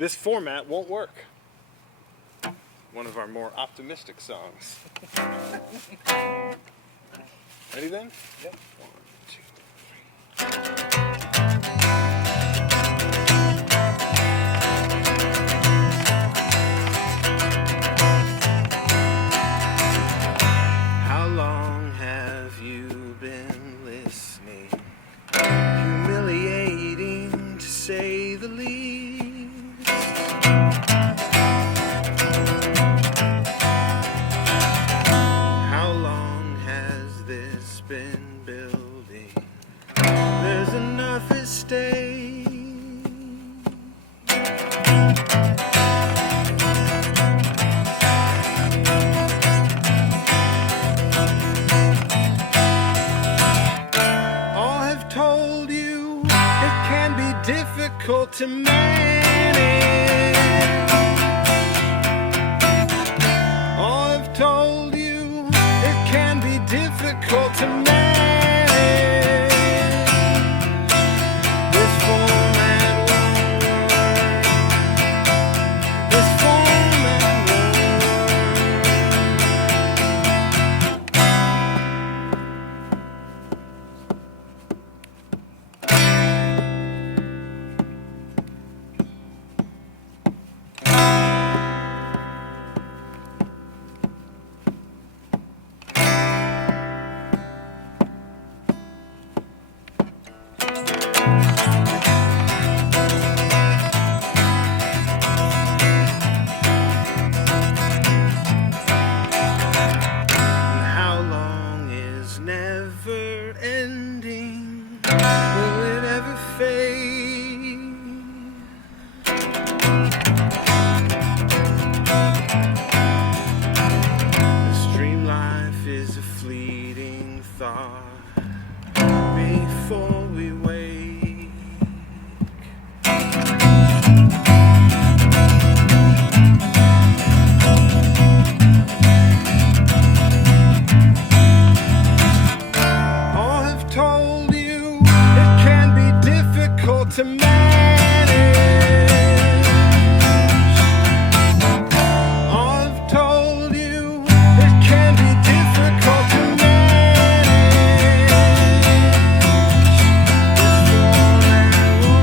this format won't work. One of our more optimistic songs. Ready then? Yep. 1, 2, 3. How long have you been listening? Humiliating to say the least. How long has this been building? There's enough at stake. All have told you it can be difficult to manage. All have told you it can be difficult to manage. This format won't work. This format won't How long is never ending? Will it ever fade? This dream life is a fleeting thought before we wake. All have told you it can be difficult to manage. All have told you it can be difficult to manage. This format won't work.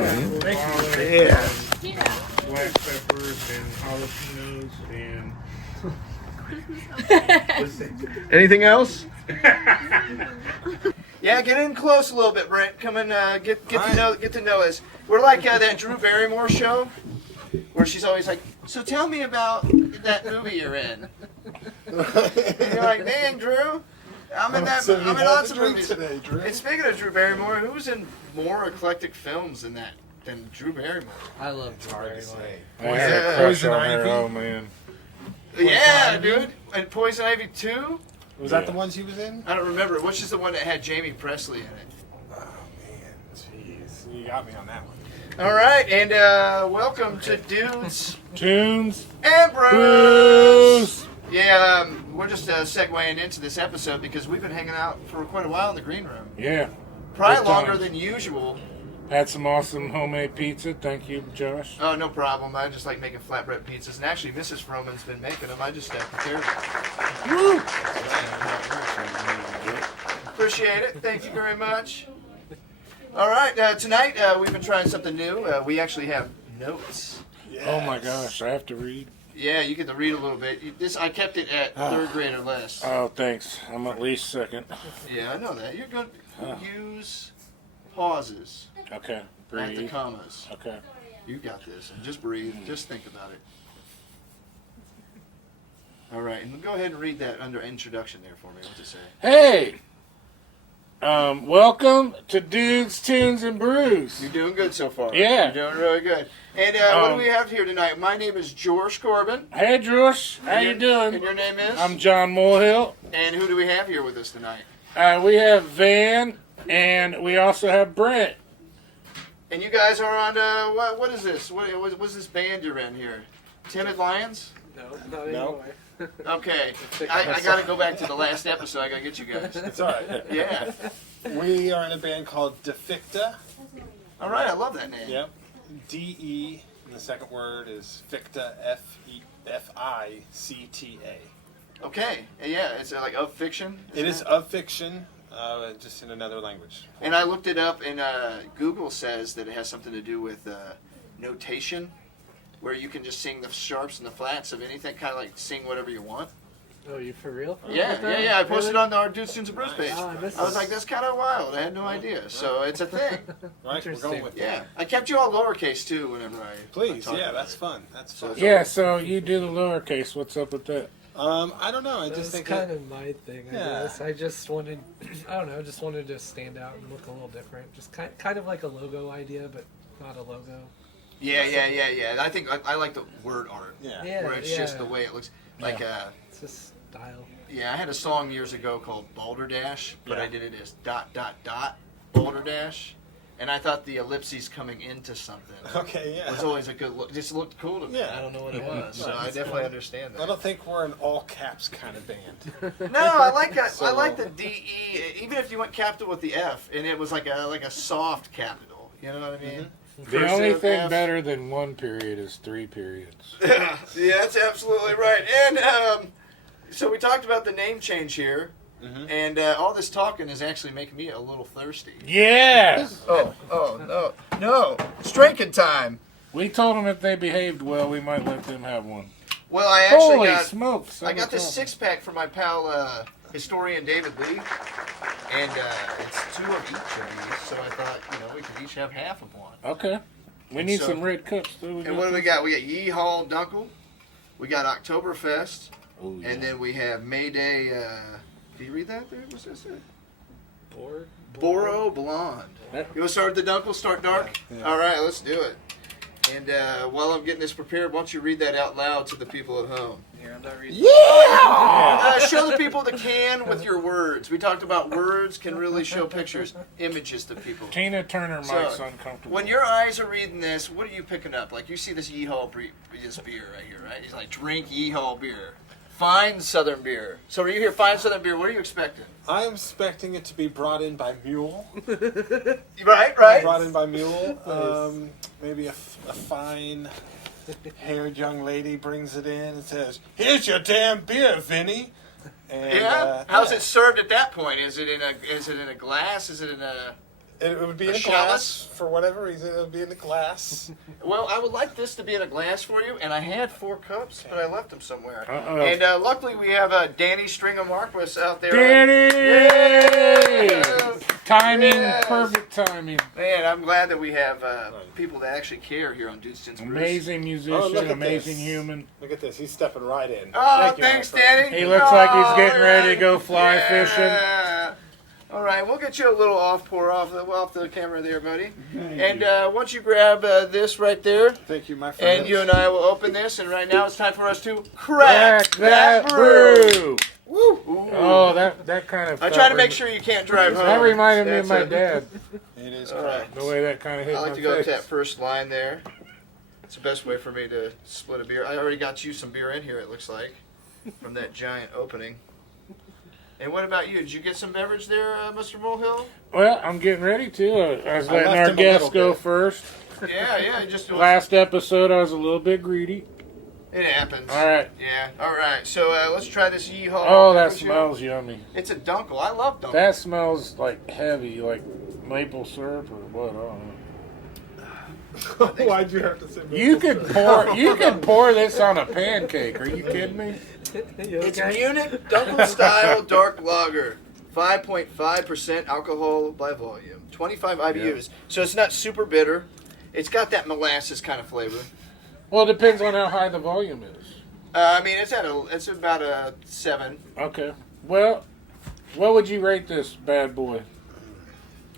This Yeah. Black peppers and jalapenos and Anything else? Yeah, get in close a little bit, Brent. Come and get to know us. We're like that Drew Barrymore show, where she's always like, "So tell me about that movie you're in." And you're like, "Dang, Drew, I'm in that. I'm in lots of movies." today, Drew. And speaking of Drew Barrymore, who's in more eclectic films than Drew Barrymore? I love Drew Barrymore. I had a crush Poison on her. Ivy. Oh man, Yeah, dude. And Poison Ivy 2? Was that the one she was in? I don't remember. Which is the one that had Jamie Presley in it? Oh man, jeez, you got me on that one. All right, and welcome to Dudes tunes, and Brews. Brews. Yeah, we're just segueing into this episode because we've been hanging out for quite a while in the green room. Yeah, Probably Good longer times. than usual. Had some awesome homemade pizza. Thank you, Josh. Oh, no problem. I just like making flatbread pizzas. And actually, Mrs. Froman's been making them. I just prepared them. Woo! Appreciate it. Thank you very much. All right, tonight we've been trying something new. We actually have notes. Oh my gosh, I have to read. Yeah, you get to read a little bit. I kept it at third grade or less. Oh, thanks. I'm at least second. Yeah, I know that. You're good. Use pauses Okay, at the breathe. commas. Okay. You got this. And just breathe. Just think about it. All right, and go ahead and read that under introduction there for me. What's it say? Hey, welcome to Dudes, Tunes, and Brews. You're doing good so far. Yeah. You're doing really good. And what do we have here tonight? My name is George Corbin. Hey, Josh, how you And doing? your name is? I'm John Molehill. And who do we have here with us tonight? We have Van, and we also have Brent. And you guys are on, what is this? What's this band you're in here? Timid lions? No, not No. anymore. Okay. I got to go back to the last episode. I got to get you guys. It's all right. Yeah. We are in a band called ficta. All right. I love that name. Yep. DE, and the second word is ficta, Ficta. Okay. Yeah. It's like of fiction. It is of fiction, just in another language. And I looked it up, and Google says that it has something to do with notation, where you can just sing the sharps and the flats of anything, kind of like sing whatever you want. Oh, you for real? Yeah. I posted on our Dudes, Tunes, and Brews page. Oh, I missed I was this. like, that's kind of wild. I had no idea. So it's a thing. Right, we're Interesting. going with that. Yeah. I kept you all lowercase, too, whenever I Please, talked yeah, about that's it. fun. That's fun. Yeah, so you do the lowercase. What's up with that? I don't know. I just That's think kind of my thing, I Yeah. guess. I just wanted, I don't know, just wanted to stand out and look a little different. Just kind of like a logo idea, but not a logo. Yeah. I think I like the word art, Yeah. Yeah, where it's just the way it looks. Like, It's just style. I had a song years ago called Balderdash, but Yeah. I did it as ... Balderdash. And I thought the ellipses coming into something Okay, yeah. was always a good look. Just looked cool to me. Yeah. I don't know what it Yeah. was, so No, I that's definitely cool. understand I that. don't think we're an all caps kind of band. No, I like that. I So- like the DE. Even if you went capital with the F, and it was like a soft capital. You know what I mean? The only Cursive thing F. better than 1 period is 3 periods. Yeah, that's absolutely right. And so we talked about the name change here, and all this talking is actually making me a little thirsty. Yeah! Oh, no. It's drinking time. We told them if they behaved well, we might let them have one. Well, I actually Holy got smokes! I got this 6-pack from my pal historian David Lee, and it's 2 of each of these. So I thought, we could each have half of one. Okay. We need So- some red cups, too. And what do we got? We got Yeehaw Dunkel, we got Oktoberfest, Oh, yeah. and then we have Mayday. Can you read that there? What's that say? Boro Blonde. That- You want to start with the Dunkel? Start dark? Yeah. All right, let's do it. And while I'm getting this prepared, why don't you read that out loud to the people at home? Here, I'm not reading. Show the people the can with your words. We talked about words can really show pictures, images to people. Tina Turner So, mic's uncomfortable. When your eyes are reading this, what are you picking up? Like you see this this beer right here, right? He's like, drink Yeehaw beer. Fine Southern beer. So when you hear fine Southern beer, what are you expecting? I am expecting it to be brought in by mule. Right. Brought in by mule. Maybe a fine haired young lady brings it in and says, "Here's your damn beer, Vinny." And, Yeah. How's it served at that point? Is it in a glass? Is it in a? It would be in A a chalice? glass for whatever reason. It would be in a glass. Well, I would like this to be in a glass for you, and I had 4 cups, but I left them somewhere. Uh-oh. And luckily, we have Danny Stringer Marquis out there. Danny! Yeah. Timing, Yes. perfect timing. Man, I'm glad that we have people that actually care here on Dudes, Tunes, and Brews. Amazing Oh, musician, look at amazing this. human. Look at this. He's stepping right in. Oh, Thank you, thanks, my friend. Danny. He looks like he's getting all ready to right. go fly fishing. Yeah. All right, we'll get you a little pour off the camera there, buddy. And once you grab this right there, Thank you, my friend. and you and I will open this. And right now it's time for us to crack Crack that brew! Woo! Ooh. Oh, that kind of. I try to make sure you can't drive home. That reminded me of my That's dad. It is All correct. The way that kind of hit I like my to go face. to that first line there. It's the best way for me to split a beer. I already got you some beer in here, it looks like, from that giant opening. And what about you? Did you get some beverage there, Mr. Molehill? Well, I'm getting ready to. I was I letting left our him a guests little go bit. first. Yeah, just Last episode, I was a little bit greedy. It happens. All right. Yeah, all right. So let's try this Yeehaw. Oh, that Don't you? smells yummy. It's a Dunkel. I love Dunkel. That smells like heavy, like maple syrup or what? I don't know. Why'd you have to say You could pour this on a pancake. Are you kidding me? It's Munich Dunkel style dark lager. 5.5% alcohol by volume. 25 IBUs. So it's not super bitter. It's got that molasses kind of flavor. Well, it depends on how high the volume is. I mean, it's about a 7. Okay. Well, what would you rate this bad boy?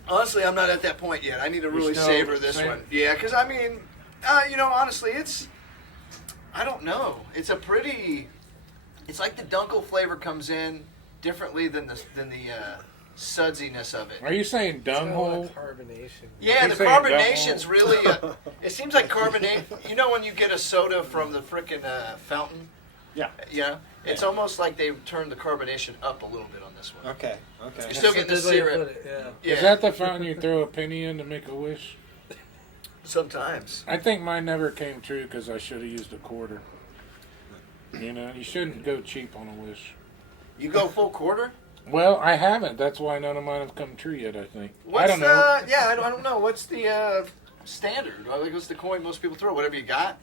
Honestly, I'm not at that point yet. I need to really still savor this same? one. Yeah, because I mean, honestly, I don't know. It's like the Dunkel flavor comes in differently than the sudsiness of it. Are you saying It's got dung a lot hole? of carbonation. Yeah, He's the saying carbonation's dung really. It seems like carbonate. You know when you get a soda from the frickin' fountain? Yeah. Yeah. It's almost like they turned the carbonation up a little bit on this one. Okay. You're still getting the That's a good way to syrup. put it, yeah. Yeah. Is that the fountain you throw a penny in to make a wish? Sometimes. I think mine never came true because I should have used a quarter. You know, you shouldn't go cheap on a wish. You go full quarter? Well, I haven't. That's why none of mine have come true yet, I think. What's I don't know. I don't know. What's the standard? What's the coin most people throw? Whatever you got?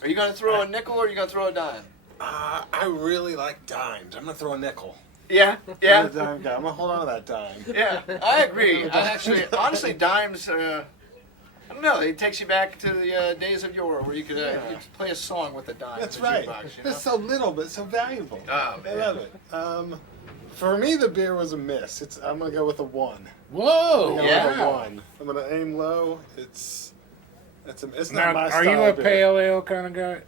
Are you going to throw a nickel or are you going to throw a dime? I really like dimes. I'm gonna throw a nickel. Yeah, I'm yeah, a dime guy. I'm gonna hold on to that dime. yeah. I agree. I actually, honestly, dimes. I don't know. It takes you back to the days of yore where you could you'd play a song with a dime. That's in the right. jukebox, you know? It's so little, but so valuable. Oh, I man. love it. For me, the beer was a miss. I'm gonna go with a 1. Whoa! I'm gonna Yeah. go with a 1. I'm gonna aim low. It's not Now, my are style. you a beer. pale ale kind of guy?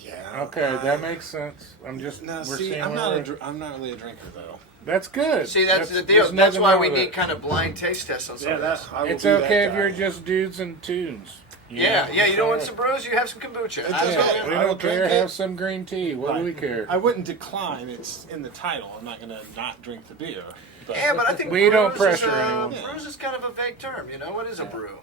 Yeah. Okay, that makes sense. I'm just No, we're see, seeing I'm where not we're- I'm not really a drinker though. That's good. See, that's the deal. there's That's nothing why wrong we with need it. kind of blind taste tests on some of this. I will It's be that okay if guy. you're just dudes and tunes. Yeah, yeah. You don't want some brews? You have some kombucha. It's I don't okay. know. We I will don't care. drink it. Have some green tea. What do we care? I wouldn't decline. It's in the title. I'm not gonna not drink the beer. But Yeah, but I think We don't brews is, pressure anyone. Brews is kind of a vague term, you know? What is a brew?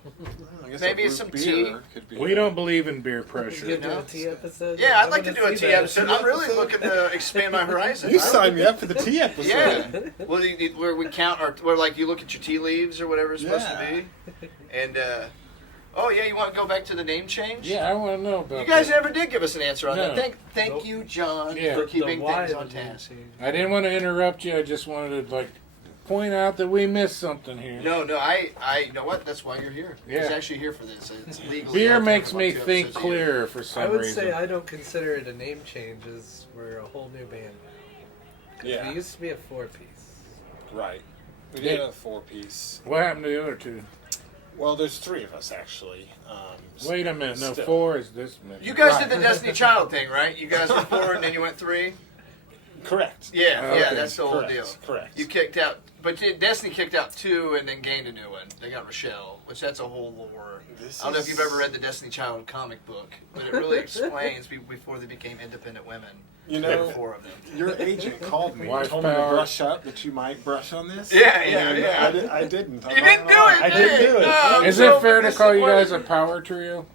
I guess maybe a it's some root tea. beer could be We don't believe in beer pressure. You do know? a tea episode? Yeah, I'd I like to wanna do a see tea that. episode. I'm really looking to expand my horizon. You signed me up for the tea episode. Yeah. Well, where we count, or where like you look at your tea leaves or whatever it's supposed to Yeah. be. And, oh yeah, you want to go back to the name change? Yeah, I want to know about You guys that. never did give us an answer on No. that. Thank Nope. you, John, Yeah. for The keeping why things of on the name task. change. I didn't want to interrupt you. I just wanted to point out that we missed something here. No, you know what? That's why you're here. He's Yeah. actually here for this. It's legal. Beer makes me think clearer for some I would reason. say I don't consider it a name change as we're a whole new band. 'Cause Yeah. we used to be a 4-piece. Right. We did a 4-piece. What happened to the other two? Well, there's 3 of us actually. Wait a minute. No, Still. 4 is this many. You guys did the Destiny Child thing, right? You guys were 4 and then you went 3? Correct. Yeah, yeah, Okay. that's the whole Correct. deal. Correct. You kicked out, but Destiny kicked out 2 and then gained a new one. They got Rochelle, which that's a whole lore. This I don't know if is- you've ever read the Destiny Child comic book, but it really explains before they became independent women. You There know, were 4 of them. your agent called me Wife and told me to power. brush up, that you might brush on this. Yeah, And yeah. I didn't. I'm You not didn't do gonna lie. it, I did didn't you? do it. No. I'm Is so it fair to call you guys a disappointed. power trio?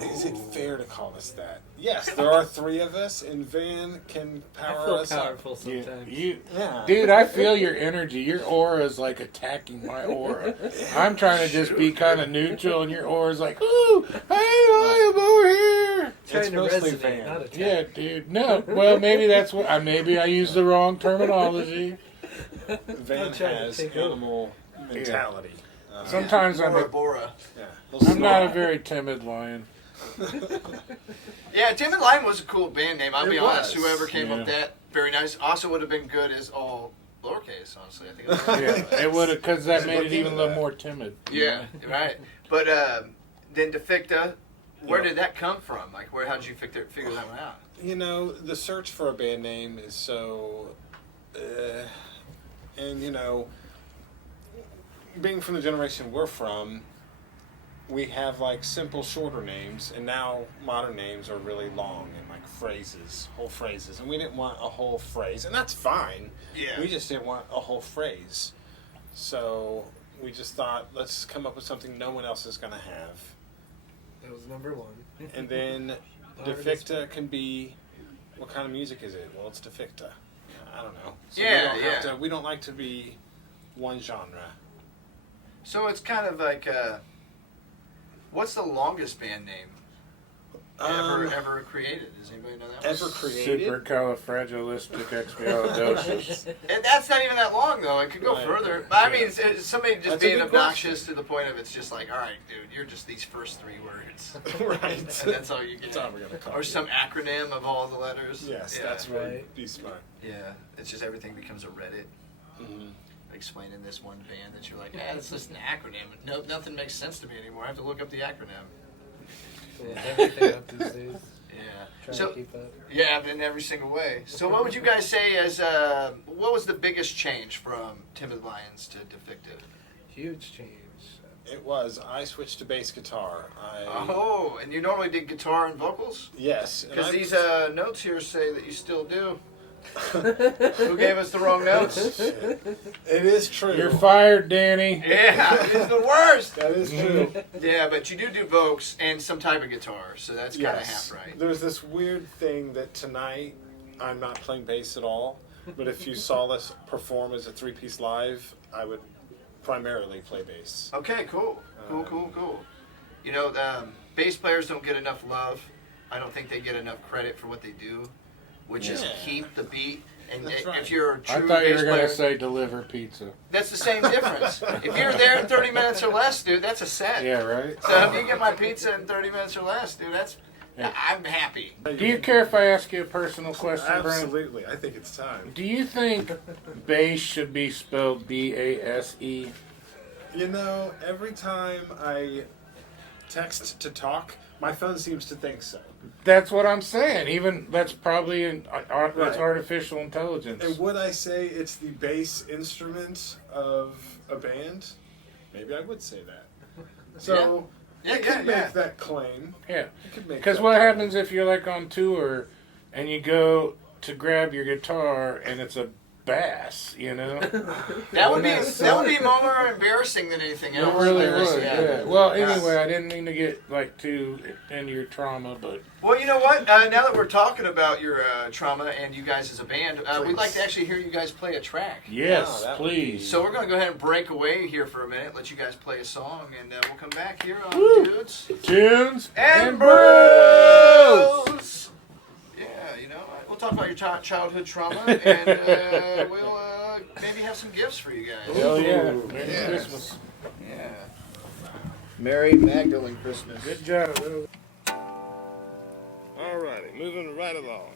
Is it fair to call us that? Yes, there are 3 of us, and Van can I power feel us up. powerful sometimes. Yeah. Dude, I feel your energy. Your aura is like attacking my aura. I'm trying to just be kind of neutral, and your aura is like, ooh, hey, I am over here. Trying It's to mostly resonate, Van. not attack. Yeah, dude. No, well, maybe that's what. Maybe I used the wrong terminology. Van I'm trying to has take over. animal mentality. Sometimes Bora Bora. Yeah. I'm not a very timid lion. Yeah, Timid Lion was a cool band name. I'll It be honest. was. Whoever came up Yeah. with that, very nice. Also would have been good as all lowercase, honestly. I think. It was Yeah, it would have, because that made it even a little more timid. Yeah, right. But then the ficta, where Yeah. did that come from? Like, how did you figure that one out? You know, the search for a band name is so, and you know, being from the generation we're from, we have like simple, shorter names, and now modern names are really long and like phrases, whole phrases, and we didn't want a whole phrase, and that's fine. Yeah. We just didn't want a whole phrase, so we just thought, let's come up with something no one else is gonna have, That was number 1. and then the ficta can be, what kind of music is it? Well, it's the ficta. I don't know. So Yeah, we don't have yeah. to, we don't like to be one genre. So it's kind of like, what's the longest band name ever created? Does anybody know that one? Ever created? Supercalifragilisticexpialidocious. And that's not even that long, though. It could go Right. further. But I Yeah. mean, it's somebody just That's a being good obnoxious to the point of it's just like, all right, dude, you're just these first 3 words. Right. And that's all you get. That's all we're gonna call Or it. some acronym of all the letters. Yes, Yeah. that's Right. right. Be smart. Yeah, it's just everything becomes a Reddit Mm-hmm. explaining this one band that you're like, it's just an acronym. No, nothing makes sense to me anymore. I have to look up the acronym. Everything up these days. Yeah. Trying So- to keep up. Yeah, but in every single way. So what would you guys say as what was the biggest change from Timid Lions to Defective? Huge change. It was. I switched to bass guitar. Oh, and you normally did guitar and vocals? Yes. and Because I'm- these notes here say that you still do. Who gave us the wrong notes? It is true. You're fired, Danny. Yeah, it's the worst. That is true. Yeah, but you do vocals and some type of guitar, so that's kind of Yes. half right. There's this weird thing that tonight I'm not playing bass at all, but if you saw us perform as a three-piece live, I would primarily play bass. Okay, cool. Cool. You know, bass players don't get enough love. I don't think they get enough credit for what they do, which is Yeah. keep the beat. And That's right. if you're a I true thought you bass were going player, to say deliver pizza. that's the same difference. If you're there in 30 minutes or less, dude, that's a set. Yeah, right? So if you get my pizza in 30 minutes or less, dude, Yeah. I'm happy. Do you care if I ask you a personal question, Brent? Absolutely. I think it's time. Do you think bass should be spelled B-A-S-E? You know, every time I text to talk, my phone seems to think so. That's what I'm saying. Even that's probably that's Right. artificial intelligence. And would I say it's the bass instrument of a band? Maybe I would say that. So Yeah, I could yeah. make that claim. Yeah. I could make Because that what claim. happens if you're like on tour and you go to grab your guitar and it's a bass, you know? That would Wouldn't be more embarrassing than anything It else. really I guess, would, yeah. Well, Yes. anyway, I didn't mean to get like too into your trauma, but Well, you know what? Now that we're talking about your trauma and you guys as a band, we'd like to actually hear you guys play a track. yes, that would be- please. So we're going to go ahead and break away here for a minute, let you guys play a song, and we'll come back here on Woo. Dudes Tunes and Brews! Brews. Yeah, you know, we'll talk about your childhood trauma, and we'll maybe have some gifts for you guys. Hell yeah. Ooh. Merry Yes. Christmas. Yeah. Merry Magdalene Christmas. Good job, Will. All righty, moving right along.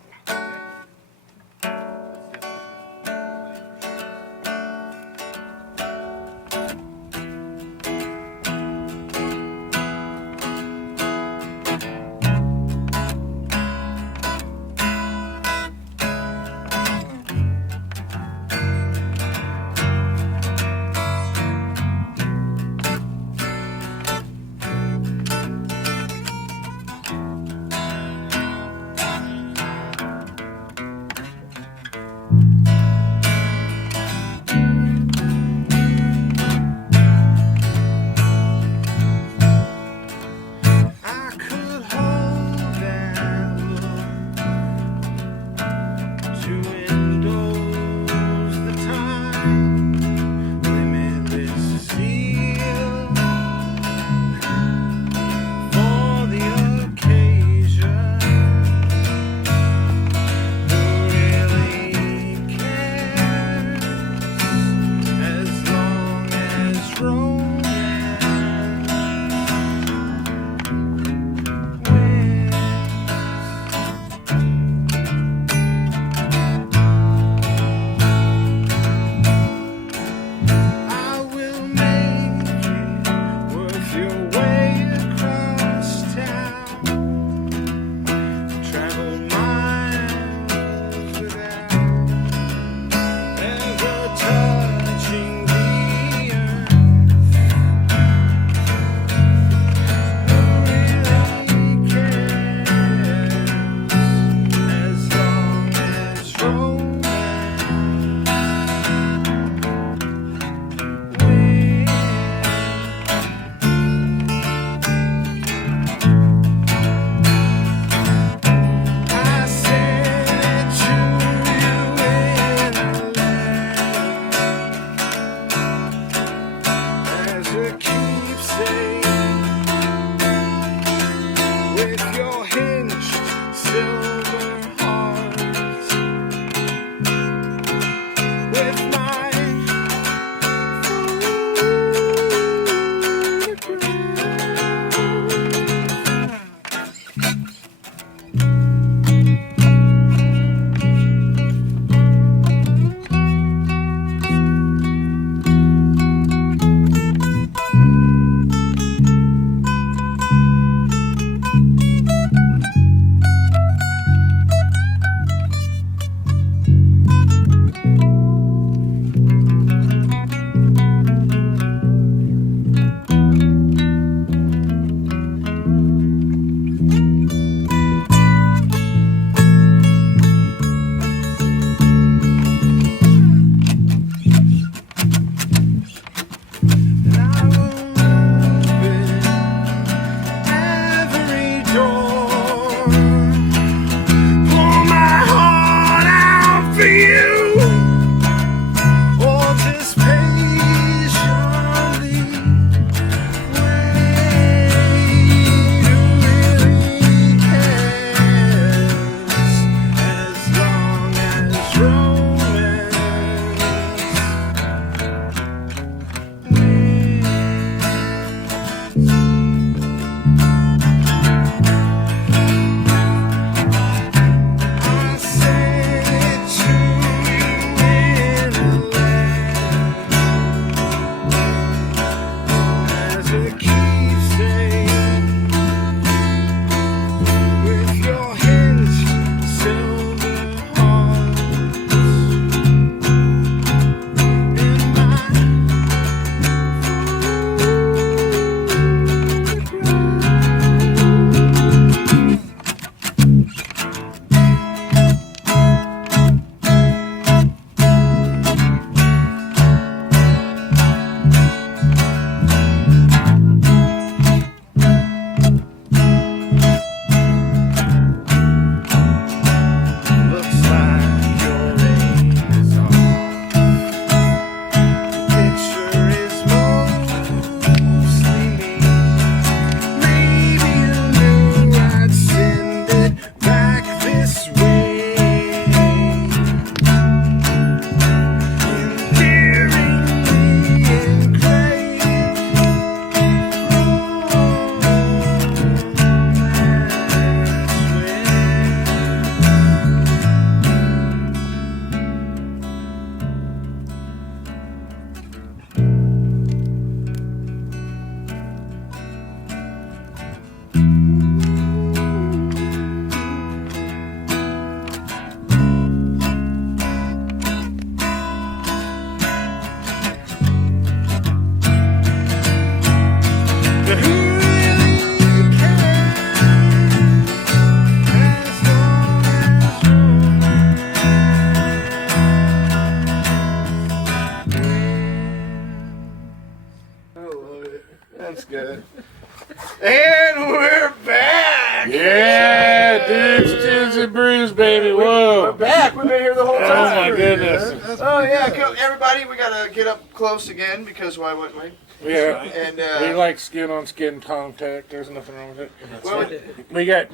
Dudes and Brews, baby. We're Whoa. back. We've been here the whole Oh time. my goodness. Oh yeah, cool. Everybody, we gotta get up close again because why wouldn't we? Yeah. And We like skin on skin contact. There's nothing wrong with it. well, We got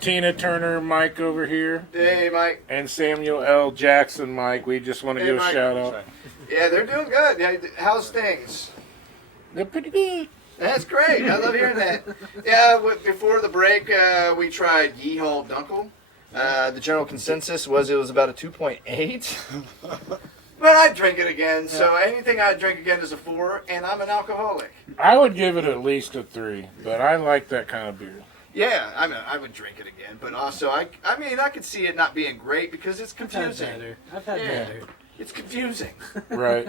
Tina Turner Mike over here hey Mike. and Samuel L. Jackson Mike. We just want to Hey, give a Mike. shout out. Yeah, they're doing good. Yeah, how's things? They're pretty good. That's great. I love hearing that. Yeah, before the break, we tried Yeehaw Dunkel. The general consensus was it was about a 2.8. But I'd drink it again, so anything I'd drink again is a 4, and I'm an alcoholic. I would give it at least a 3, but I like that kind of beer. Yeah, I would drink it again, but also, I mean, I could see it not being great because it's confusing. I've had Yeah. better. It's confusing, Right.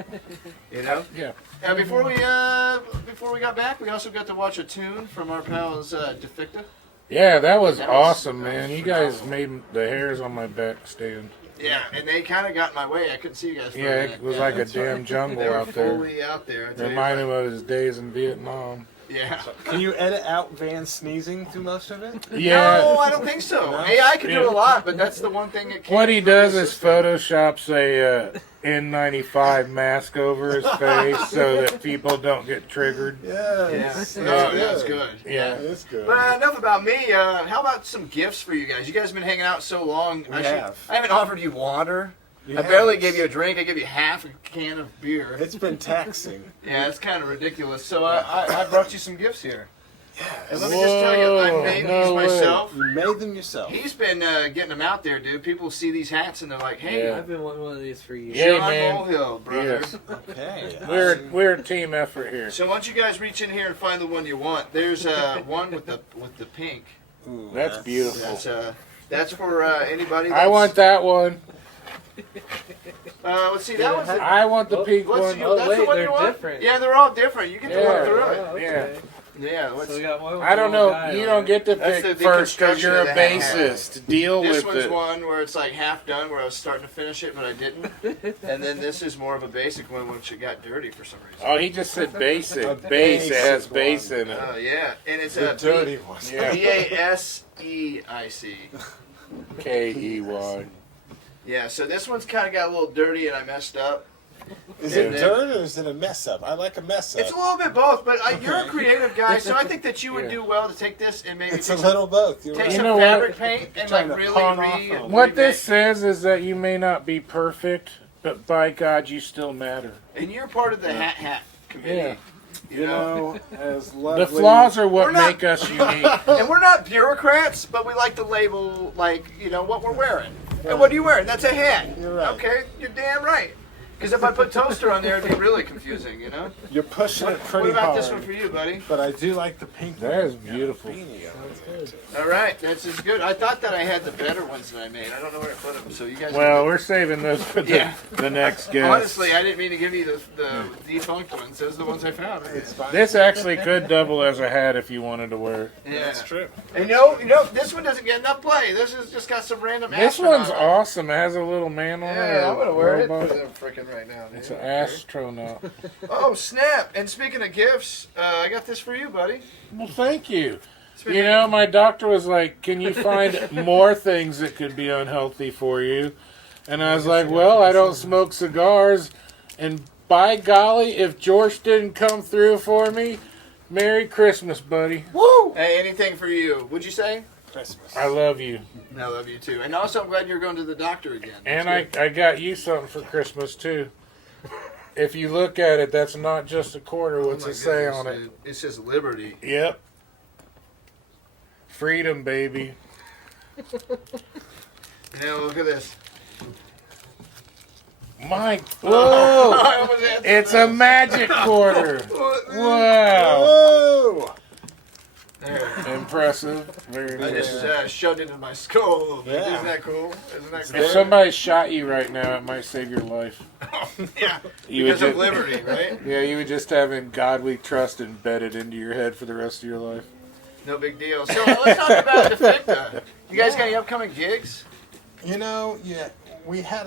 you know? Yeah. And before we got back, we also got to watch a tune from our pals, Ficta. Yeah, that was That was- awesome, man. You guys made the hairs on my back stand. Yeah, and they kind of got in my way. I couldn't see you guys. for a Yeah, minute. it was like a damn jungle They were out there. fully out there. I tell you Reminded what. him of his days in Vietnam. Yeah. Can you edit out Van sneezing through most of it? Yeah. No, I don't think so. No? AI can do Yeah. a lot, but that's the one thing it can't. What he do does the is system. photoshops a N95 mask over his face so that people don't get triggered. Yeah, Yeah, that's good. Yeah. It's good. But enough about me. How about some gifts for you guys? You guys have been hanging out so long. We have. I haven't offered you water. You I barely have. gave you a drink. I gave you half a can of beer. It's been taxing. Yeah, it's kind of ridiculous. So I brought you some gifts here. And let me just tell you, I Whoa, made no these way. myself. You made them yourself. He's been getting them out there, dude. People see these hats and they're like, "Hey, Yeah. I've been wanting one of these for years. Yeah, John man. Molehill, brother." Yes. Okay. We're a team effort here. So why don't you guys reach in here and find the one you want? There's one with the pink. Ooh, That's beautiful. That's for anybody. I want that one. Let's see. That one's. I want the pink What's one. the, Oh, that's wait, the one they're you want? different. Yeah, they're all different. You get to Yeah. look through it. Oh, okay. Yeah. Let's, So we got one with I don't the little know. guy You on don't it. get to That's pick the first because construction you're of a the hat. bassist. Deal this with one's it. one where it's like half done, where I was starting to finish it, but I didn't. And then this is more of a basic one, which it got dirty for some reason. Oh, he just said basic. A Bass. It has basic bass one. in it. Yeah, and it's The a dirty one. Yeah. BASEIC. K-E-Y. Yeah, so this one's kind of got a little dirty, and I messed up. Is it And then- dirt or is it a mess up? I like a mess up. It's a little bit both, but you're a Okay. creative guy, so I think that you would Yeah. do well to take this and maybe It's a take little both. You're Take right. You some know what? fabric paint and Trying like to really pawn off on What remake- this says is that you may not be perfect, but by God, you still matter. And you're part of the hat committee. Yeah. You know, as lovely. The flaws are what We're not- make us unique. And we're not bureaucrats, but we like to label like what we're wearing. And what are you wearing? That's a hat. You're right. Okay, you're damn right. Because if I put toaster on there, it'd be really confusing, you know. You're pushing it What pretty about hard. this one for you, buddy? But I do like the pink. That is one. beautiful. Beanie on Sounds it. good. All right, that's as good. I thought that I had the better ones that I made. I don't know where to put them, so you guys. Well, we're saving those for Yeah. the next guest. honestly, I didn't mean to give you the defunct ones. Those are the ones I found. It's fine. This actually could double as a hat if you wanted to wear it. Yeah. That's true. And this one doesn't get enough play. This has just got some random. This astronaut one's on it. awesome. It has a little man on it. Yeah, I'm gonna wear it. robot. I'm freaking right now. It's dude. an astronaut. Oh snap! And speaking of gifts, I got this for you, buddy. Well, thank you. Speaking You know, my doctor was like, "Can you find more things that could be unhealthy for you?" And I was like, "Well, I don't smoke cigars, and by golly, if George didn't come through for me, Merry Christmas, buddy. Woo! Hey, anything for you? Would you say? Christmas. I love you, I love you too. And also, I'm glad you're going to the doctor again. and That's I got you something for Christmas too. If you look at it, that's not just a quarter. good. What's Oh, my it say goodness, on it? dude. It says liberty. Yep. Freedom, baby. Now look at this. My whoa! I almost answered It's that. a magic quarter. Wow. Whoa! There. Impressive. Very I good. just shoved it into my skull a little bit. Yeah. Isn't that cool? Isn't that If cool? somebody shot you right now, it might save your life. Yeah. You would Because of just, liberty, right? yeah, you would just have godly trust embedded into your head for the rest of your life. No big deal. So let's talk about the ficta. You guys got any upcoming gigs? You know, yeah, we had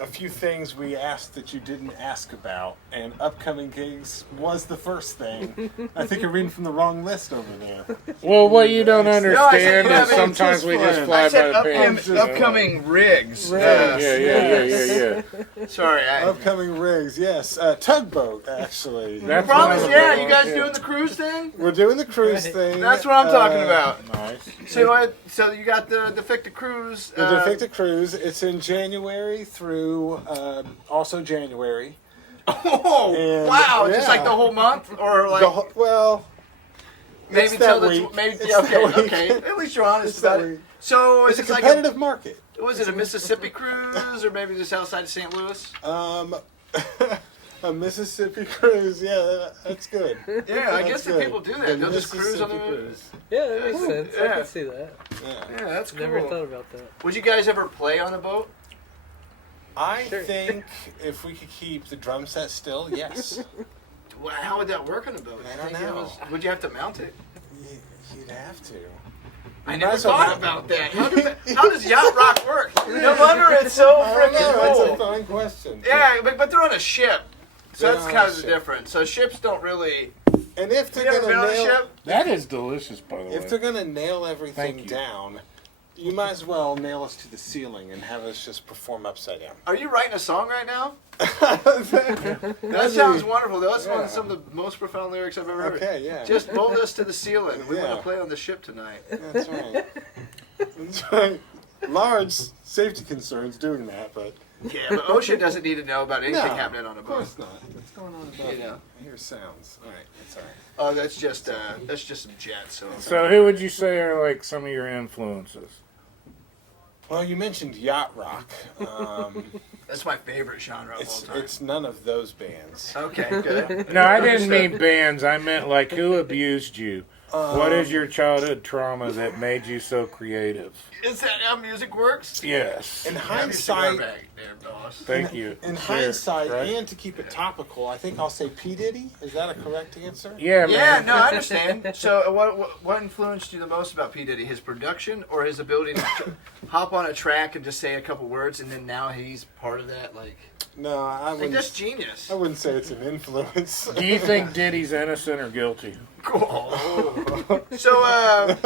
a few things we asked that you didn't ask about, and upcoming gigs was the first thing. I think you're reading from the wrong list over there. Well, what you don't understand No, I is said- sometimes we just I fly by said the pants. upcoming rigs. Yeah. Sorry, Upcoming rigs, yes. Tugboat, actually. That's promise. one of Yeah, the- you guys doing the cruise thing? We're doing the cruise thing. That's what I'm talking about. Nice. So you got the ficta cruise. The Ficta cruise. It's in January through also January. Oh And, wow! Just yeah. like the whole month, or like Well, maybe it's till that the week. maybe. It's Yeah, okay, that week. okay. At least you're honest It's that about it. week. So It's is a it like competitive market. was it a Mississippi cruise, or maybe just outside of St. Louis? A Mississippi cruise. Yeah, that's good. Yeah, I That's guess that good. people do that. The They'll just cruise on the. Mississippi cruise. Yeah, that makes sense. I Yeah. can see that. Yeah. Yeah, that's cool. Never thought about that. Would you guys ever play on a boat? I Sure. think if we could keep the drum set still, yes. Well, how would that work on a boat? I don't Think it know. Would you have to mount it? You'd have to. I You never might as well thought not- about that. How does yacht rock work? No wonder it's so I don't know. freaking That's a cool. fine question. Yeah, but they're on a ship, so They're that's on kind a of the ship. difference. So ships don't really. And if they're You ever been gonna on a nail, ship? That is delicious, by the way. if they're gonna nail everything Thank you. down, you might as well nail us to the ceiling and have us just perform upside down. Are you writing a song right now? That sounds wonderful. That's one Yeah. of some of the most profound lyrics I've ever heard. Okay, yeah. Just mold us to the ceiling. We want Yeah. to play on the ship tonight. That's right. That's right. Large safety concerns doing that, but Yeah, but OSHA doesn't need to know about anything No, happening on a of boat. course not. What's going on above You know. I hear sounds. All right, that's all right. Oh, that's just some jets. So, who would you say are like some of your influences? Well, you mentioned yacht rock. That's my favorite genre of all time. It's none of those bands. Okay, good. No, I didn't mean bands. I meant like who abused you. What is your childhood trauma that made you so creative? Is that how music works? Yes. In Have your cigar hindsight, bag there, boss. Thank you. in Sure, hindsight, right? and to keep it topical, I think I'll say P Diddy. Is that a correct answer? Yeah, Yeah, man. no, I understand. So, what influenced you the most about P Diddy? His production, or his ability to hop on a track and just say a couple words, and then now he's part of that? Like, No, I like that's wouldn't. genius. I wouldn't say it's an influence. Do you think Diddy's innocent or guilty? Cool. So,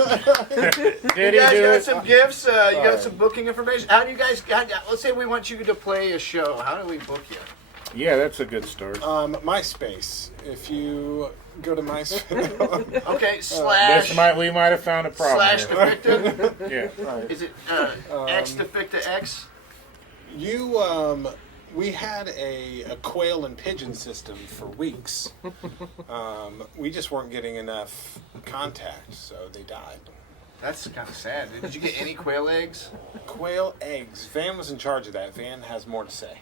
Did you he guys do got it? some gifts. You got some booking information. How do you guys? Let's say we want you to play a show. How do we book you? Yeah, that's a good start. MySpace. If you go to MySpace. Okay, slash We might have found a problem. slash here. Deficta. Yeah. Right. Is it X Deficta X? We had a quail and pigeon system for weeks. We just weren't getting enough contact, so they died. That's kind of sad. Did you get any quail eggs? Quail eggs. Van was in charge of that. Van has more to say.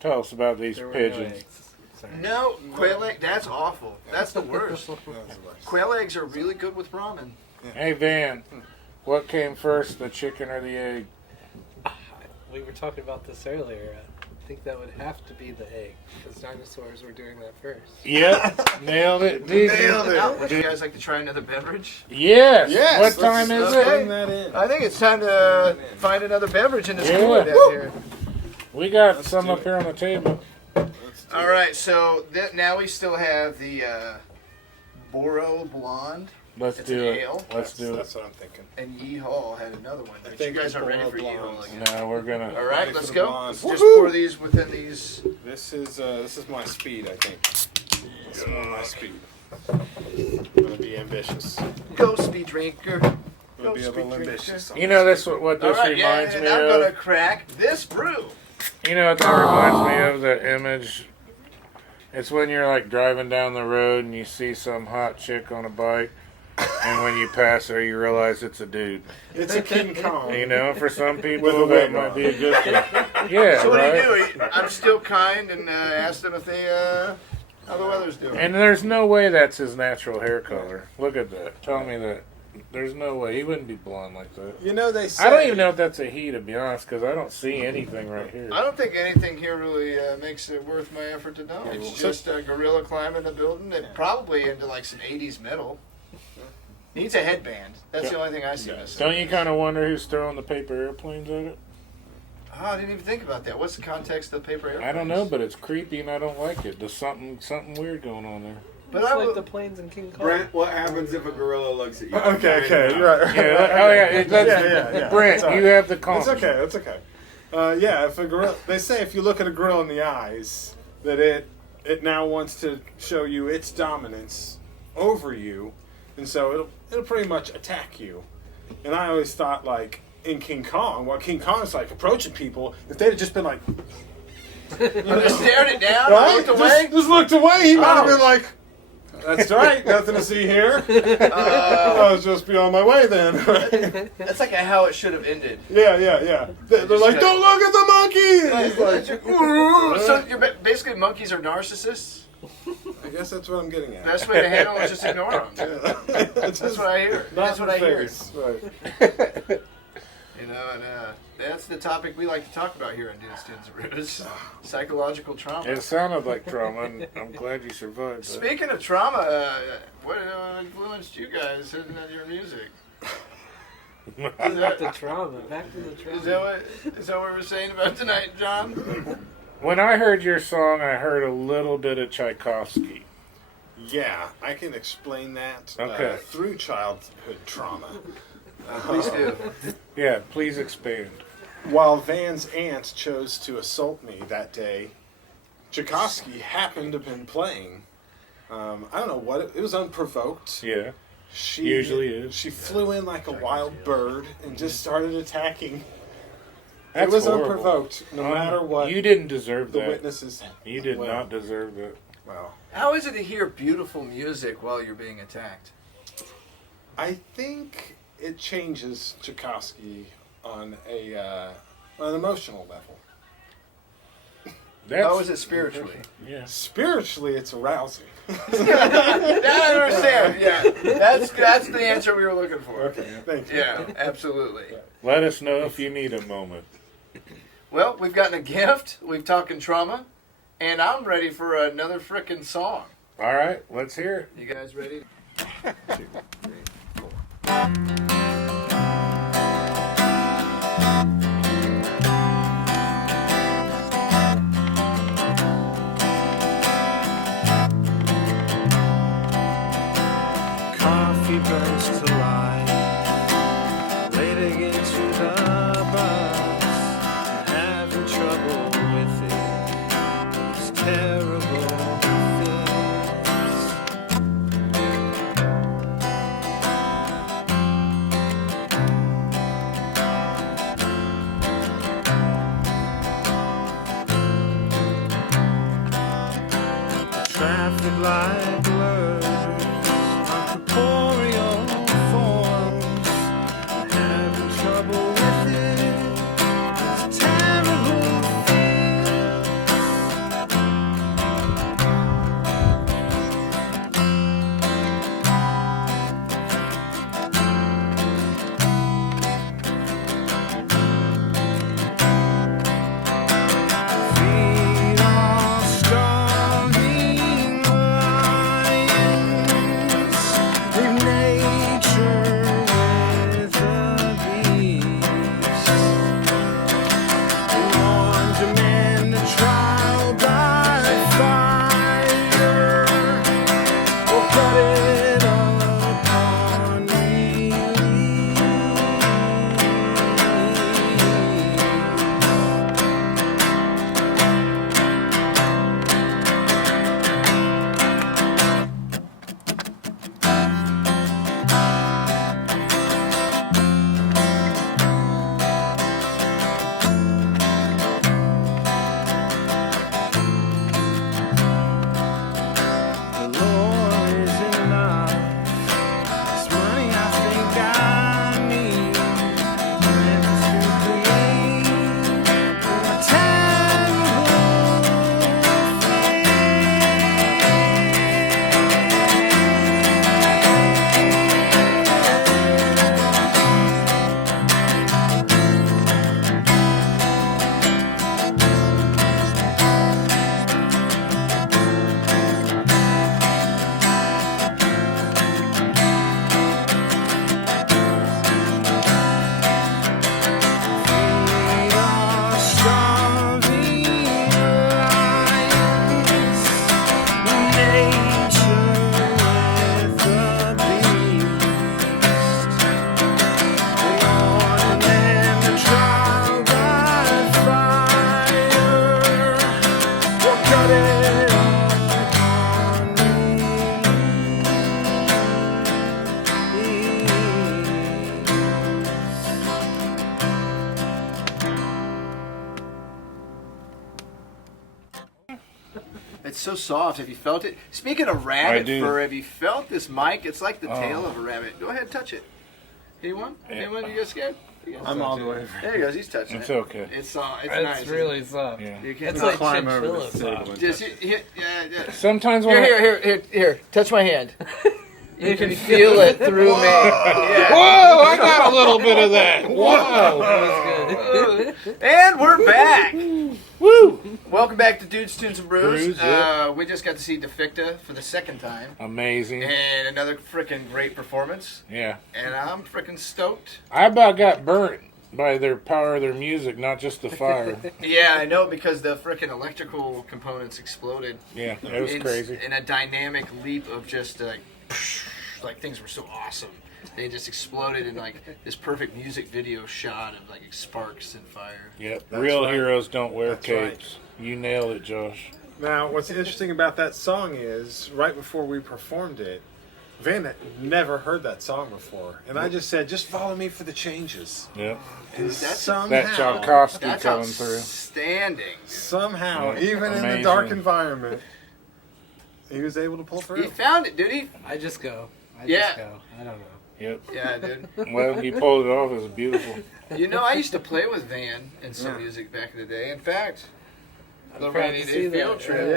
Tell us about these There were pigeons. no eggs. Sorry. No, quail egg. That's awful. That's the worst. That was the worst. Quail eggs are really good with ramen. Hey, Van, what came first, the chicken or the egg? We were talking about this earlier. I think that would have to be the egg, because dinosaurs were doing that first. Yep, nailed it. Would you guys like to try another beverage? Yes. Yes. What time is okay. Bring it? that in. I think it's time to find another beverage in this Yeah. cooler down here. We got Let's some do up it. here on the table. Let's do All it. right, so now we still have the Boro Blonde, Let's It's do an it. ale. Let's do it. That's what I'm thinking. and Yeehaw had another one. But you think guys the aren't ready Boro for Yeehaw Blondes. yet. No, we're gonna. All right, Ready let's for the go. blondes. Let's just Woohoo! pour these within these. This is my speed, I think. This is more my speed. I'm gonna be ambitious. Go, speed drinker. I'm gonna Go, be a speed little drinker. ambitious. You know, that's what All this right, yeah, reminds and me I'm gonna of. crack this brew. You know what that reminds me of? That image. It's when you're like driving down the road and you see some hot chick on a bike, and when you pass her, you realize it's a dude. It's a King Kong. You know, for some With people a that wig might on. be a good thing. Yeah, So what right. do you do? I'm still kind and asked them if they how the weather's doing. And there's no way that's his natural hair color. Look at that. Tell me that. There's no way. He wouldn't be blonde like that. You know they say. I don't even know if that's a he, to be honest, because I don't see anything right here. I don't think anything here really makes it worth my effort to know. It's So- just a gorilla climbing a building and probably into like some 80s metal. Needs a headband. That's the only thing I see missing. Don't you kind of wonder who's throwing the paper airplanes at it? Oh, I didn't even think about that. What's the context of the paper airplanes? I don't know, but it's creepy and I don't like it. There's something weird going on there. But It's I like would- the planes in King Kong. Brent, what happens if a gorilla looks at you? Okay, you're right. Yeah, oh yeah, Yeah. Brent, It's all you right. have the call. It's okay. It's okay. Yeah, if a gorilla, they say if you look at a gorilla in the eyes, that it now wants to show you its dominance over you, and so it'll pretty much attack you. And I always thought like in King Kong, while King Kong's like approaching people, if they'd have just been like, Just stared it down, right, looked away. just looked away, he might have Oh. been like, "That's right, nothing to see here. I'll just be on my way then." That's like how it should have ended. Yeah. They're like, "Don't look at the monkey." And he's like, So you're basically monkeys are narcissists? I guess that's what I'm getting at. Best way to handle it is just ignore them. That's That's what I hear. That's what I hear. Right. You know, and that's the topic we like to talk about here on Dudes, Tunes, and Brews. Psychological trauma. It sounded like trauma, and I'm glad you survived. That. Speaking of trauma, what influenced you guys in your music? Back to trauma. Back to the trauma. Is that what we're saying about tonight, John? When I heard your song, I heard a little bit of Tchaikovsky. Yeah, I can explain that Okay. through childhood trauma. Please do. Yeah, please expand. While Van's aunt chose to assault me that day, Tchaikovsky happened to have been playing. I don't know what it was unprovoked. Yeah, She usually is. She flew in like a wild bird and just started attacking. That's it was horrible. unprovoked, no matter what You didn't deserve the that. witnesses. You did well, not deserve that. Well, How is it to hear beautiful music while you're being attacked? I think it changes Tchaikovsky on an emotional level. That's, How is it spiritually? Yeah. Spiritually, it's arousing. I understand. Yeah, that's the answer we were looking for. Okay, thank you. Yeah, absolutely. Let us know if you need a moment. Well, we've gotten a gift. We've talking trauma, and I'm ready for another frickin' song. All right, let's hear it. You guys ready? Coffee burns to life, wading into the bus, having trouble with it. It's terrible fits. so soft. Have you felt it? Speaking of rabbit fur, have you felt this mic? It's like the tail of a rabbit. Go ahead and touch it. Anyone? Anyone? You guys scared? I'm all the way. There he goes. He's touching it. It's okay. It's soft. It's nice. It's really soft. Yeah. You can't It's like Climb over chinchilla the table soft. and Just touch it. yeah. Sometimes when Here. Touch my hand. You can feel it through me. Yeah. Whoa! I got a little bit of that. Whoa! That was good. And we're back. Woo! Welcome back to Dudes, Tunes, and Brews. Brews, yeah. We just got to see the ficta for the second time. Amazing. And another freaking great performance. Yeah. And I'm freaking stoked. I about got burnt by their power of their music, not just the fire. Yeah, I know, because the freaking electrical components exploded. Yeah, it was crazy. In a dynamic leap of just like things were so awesome. They just exploded in like this perfect music video shot of like sparks and fire. Yep. That's Real right. heroes don't wear That's capes. You nailed it, Josh. Now, what's interesting about that song is, right before we performed it, Van had never heard that song before. And I just said, just follow me for the changes. Yep. And That's- somehow, That Tchaikovsky That's coming through. outstanding. somehow, Yeah, even in the amazing. dark environment, he was able to pull He through. found it, dude. I just go. Yeah. Just go. I don't know. Yep. Yeah, dude. Well, he pulled it off. It was beautiful. You know, I used to play with Van in some Yeah. music back in the day. In fact, the I'm proud Rainy to Day see Field that. Trip.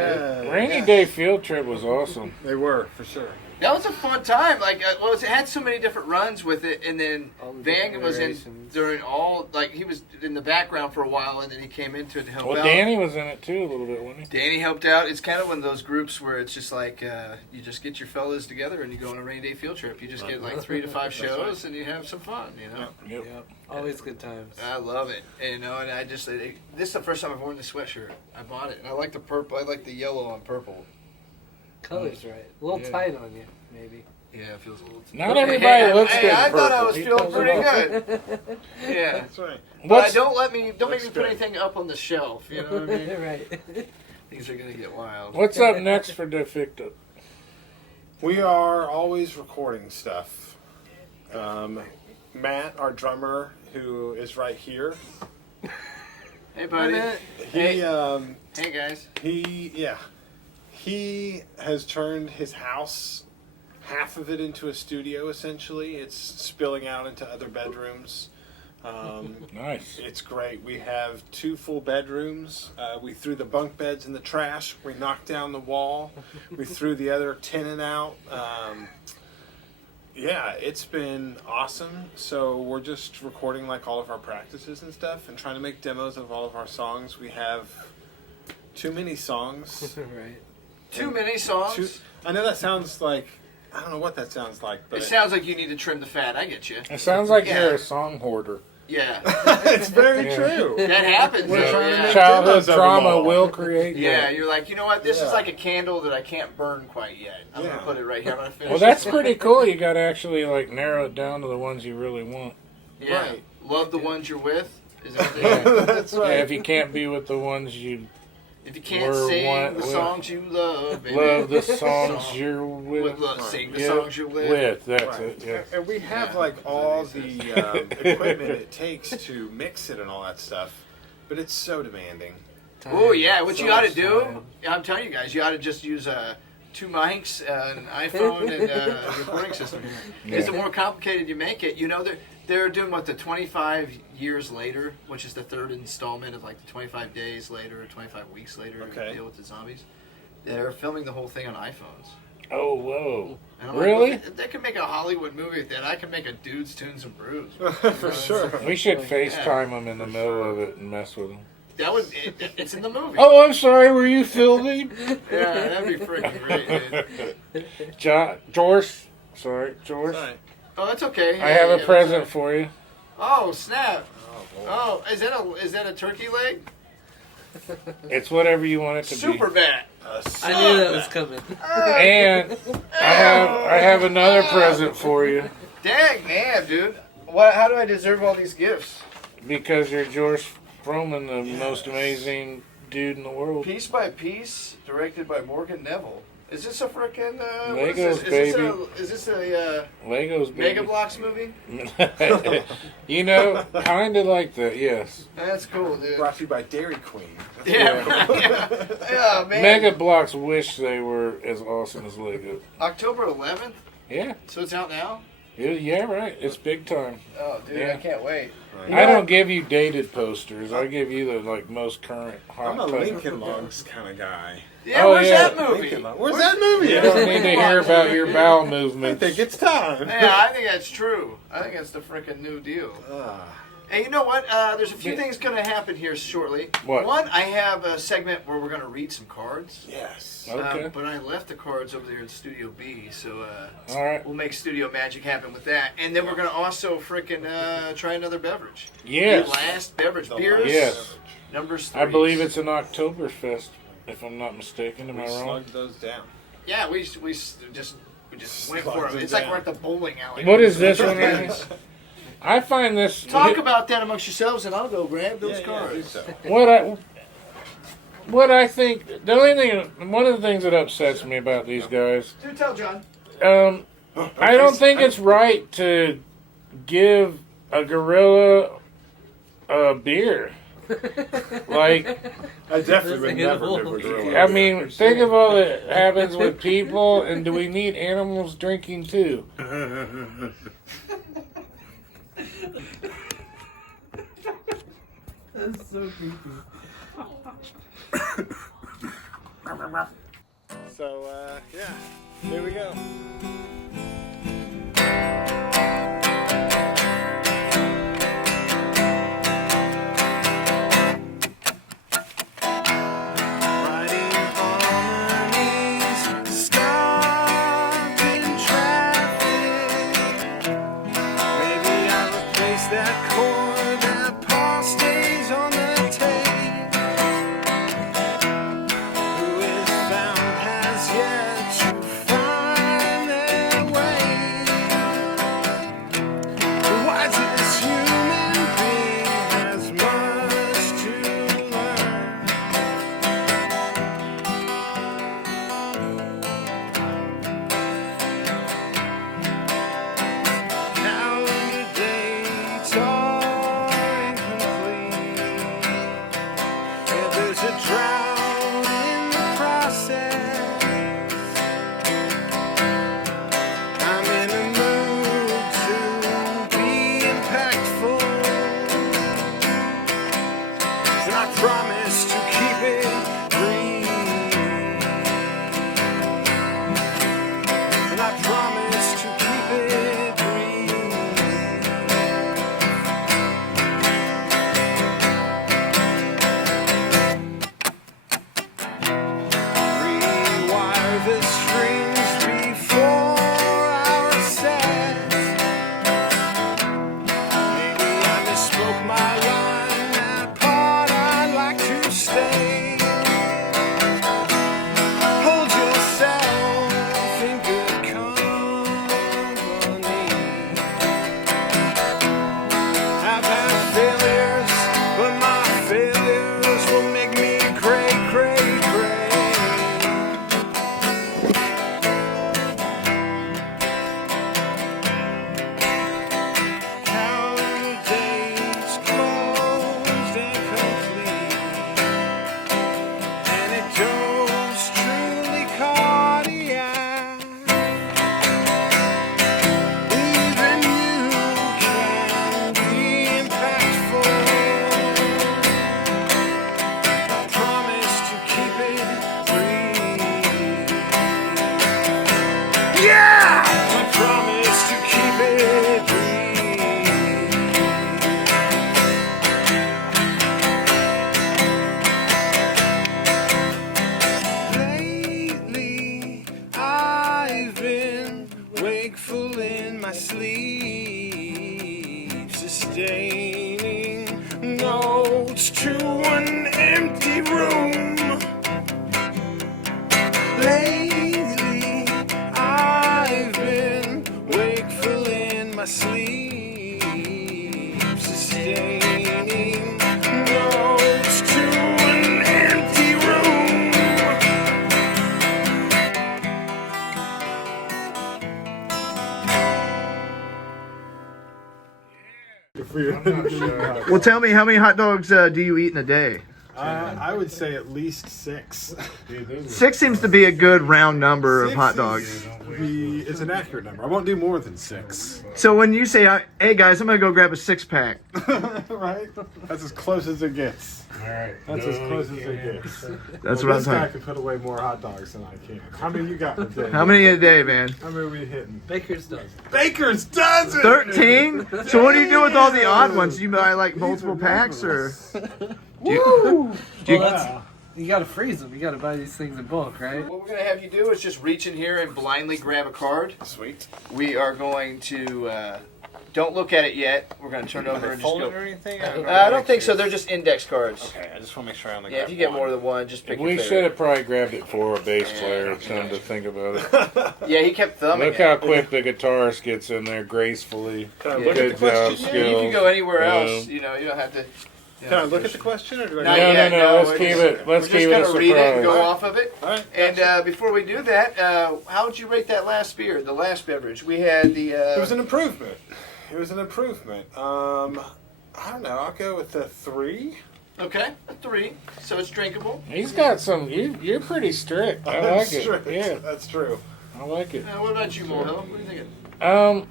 Yeah. Rainy Day Field Trip was awesome. They were, for sure. That was a fun time. Like, well, it had so many different runs with it, and then All the Van different was in iterations. during all. Like, he was in the background for a while, and then he came into it to help Well, out. Danny was in it too a little bit, wasn't he? Danny helped out. It's kind of one of those groups where it's just like you just get your fellas together and you go on a rainy day field trip. You just get like 3 to 5 shows and you have some fun. You know, Yep. Yep. Always good times. I love it. And, you know, and I just this is the first time I've worn this sweatshirt. I bought it, and I like the purple. I like the yellow on purple. Color's right. A little Yeah. tight on you, maybe. Yeah, it feels a little. Not everybody looks good in I thought I purple. was He feeling pulls it pretty off. good. Yeah. That's right. But What's don't make me Looks put good. anything up on the shelf. You know what I mean? Right. Things are gonna get wild. What's up next for Defecta? We are always recording stuff. Matt, our drummer, who is right here, Hey, buddy. he Hey, guys. he has turned his house, half of it, into a studio. Essentially, it's spilling out into other bedrooms. Nice. It's great. We have 2 full bedrooms. We threw the bunk beds in the trash. We knocked down the wall. We threw the other tenant out. Yeah, it's been awesome. So we're just recording like all of our practices and stuff and trying to make demos of all of our songs. We have too many songs. Right. Too many songs. I know that sounds like, I don't know what that sounds like, but It sounds like you need to trim the fat. I get you. It sounds like Yeah. you're a song hoarder. Yeah, it's very Yeah. true. that happens. We're though, trying to yeah. make Childhood demos of them trauma all. will create. Yeah, that. you're like, you know what? This is Yeah. like a candle that I can't burn quite yet. I'm Yeah. gonna put it right here. I'm gonna finish. Well, that's this. pretty cool. You got to actually like narrow it down to the ones you really want. Yeah, Right. love the ones you're with. Is everything. That's Yeah, right. if you can't be with the ones you If you can't We're sing one- the we're- songs you love, baby. love the songs Song. you're with. Sing the Yeah, songs you live. with. That's Right. it. Yeah. And we have Yeah. like all the equipment it takes to mix it and all that stuff, but it's so demanding. Oh yeah, what So you ought to much do? time. I'm telling you guys, you ought to just use 2 mics, an iPhone, and a recording system. Because the more complicated you make it, you know they're doing what, the 25 years later, which is the 3rd installment of like the 25 days later, or 25 weeks later, Okay. deal with the zombies. They're filming the whole thing on iPhones. Oh, whoa. And I'm Really? Like, they can make a Hollywood movie with that. I can make a Dudes, Tunes, and Brews. For sure. We should FaceTime them in the middle of it and mess with them. That would it's in the movie. Oh, I'm sorry. Were you filming? Yeah, that'd be freaking great, dude. George. Sorry, George. Right. Oh, that's okay. I have Yeah, a present for you. Oh snap! Oh, boy. Oh, is that a turkey leg? It's whatever you want it to Super bat. I knew that was coming. be. And I have another present for you Dang, man, dude. What? How do I deserve all these gifts? because you're George Froman, the most amazing dude in the world. Piece by Piece, directed by Morgan Neville. Is this a frickin' Legos, baby? Is this a Legos, baby. Mega Bloks movie? You know, kind of like that, yes. That's cool, dude. Brought to you by Dairy Queen. Yeah, man. Mega Bloks wish they were as awesome as Lego. October 11th? Yeah. So it's out now? Yeah, right. It's big time. Oh, dude, Yeah. I can't wait. Right. I don't give you dated posters. I give you the most current hot I'm a type. Lincoln Logs kind of guy. Yeah, Oh, where's yeah. that movie? Lincoln Logs. Where's that movie? You don't need to hear about your bowel I movements. think it's time. Yeah, I think that's true. I think that's the frickin' new deal. Ah. And you know what? There's a few things going to happen here shortly. What? One, I have a segment where we're going to read some cards. Yes. Okay. But I left the cards over there in Studio B, so All right. we'll make studio magic happen with that. And then we're going to also frickin' try another beverage. Yes. The last beverage. The Beers. Yes. Numbers 3. I believe it's an Oktoberfest, if I'm not mistaken. Am We I wrong? slugged those down. Yeah, we just went Slugs for it. them It's like down. we're at the bowling alley. What is this one right here? I find this. Talk about that amongst yourselves, and I'll go grab those I cards. think so. What I think, one of the things that upsets me about these guys, Do tell, John. I don't think it's right to give a gorilla a beer. Like, I definitely would never Animal. give a gorilla. I mean, think of all that happens with people, and do we need animals drinking too? That's so creepy. So, yeah, here we go. Writing harmonies, stuck in traffic. Maybe I replace that chord that Paul stays on the tape. Who is found has yet to find their way. The wisest human being has much to learn. Calendar dates are incomplete. Yeah, there's a drought in the process. I'm in a mood to be impactful, and I promise to keep it green. And I promise to keep it green. Rewire the strings before our set. Maybe I misspoke my line, that part I'd like to stay. Hold yourself in good company. I've had failures, but my failures will make me great, great, great. Calendar dates closed and complete, and it goes truly cardiac. Even you can be impactful. I promise to keep it green. Yeah! I promise to keep it green. Lately, I've been wakeful in my sleep, sustaining notes to an empty room. Lately, I've been wakeful in my sleep, sustaining notes to an empty room. I'm not sure. Well, tell me, how many hot dogs do you eat in a day? I would say at least 6. Dude, those are 6 seems to be a good round number of 6 hot is- dogs. It's an accurate number. I won't do more than 6. So when you say, "Hey guys, I'm gonna go grab a 6-pack," Right? That's as close as it gets. All right. That's as close as it gets. that's Well, what I'm this guy talking. can put away more hot dogs than I can. How many you got in a day? How many a day, man? How many are we hitting? Baker's dozen. Baker's dozen! 13. So what do you do with all the odd ones? Do you buy like multiple packs, or? Well, you- that's, you gotta freeze them. You gotta buy these things in bulk, right? What we're gonna have you do is just reach in here and blindly grab a card. Sweet. We are going to. Don't look at it yet. We're gonna turn it over Are and they just folded go. or anything? I don't think so. They're just index cards. Okay, I just want to make sure I only Yeah, got if you get one. more than one, just pick We your should favorite. have probably grabbed it for a bass player. Time to think about it. Yeah, he kept thumbing Look it. how quick the guitarist gets in there gracefully. Can I Yeah. look at Good the job, question? Yeah, you can go anywhere else. Boom. You know, you don't have to. Can I look at the question or do I Not No, yet, no, no, let's we're keep just- it- let's we're keep it just a gonna read it and go surprise. off of it. All right. And before we do that, how would you rate that last beer, the last beverage? We had the. It was an improvement. It was an improvement. I don't know. I'll go with a 3. Okay, a 3, so it's drinkable. He's got some. You're pretty strict. I like it. Strict. Yeah, That's true. I like it. What about you, Mohill? What are you thinking?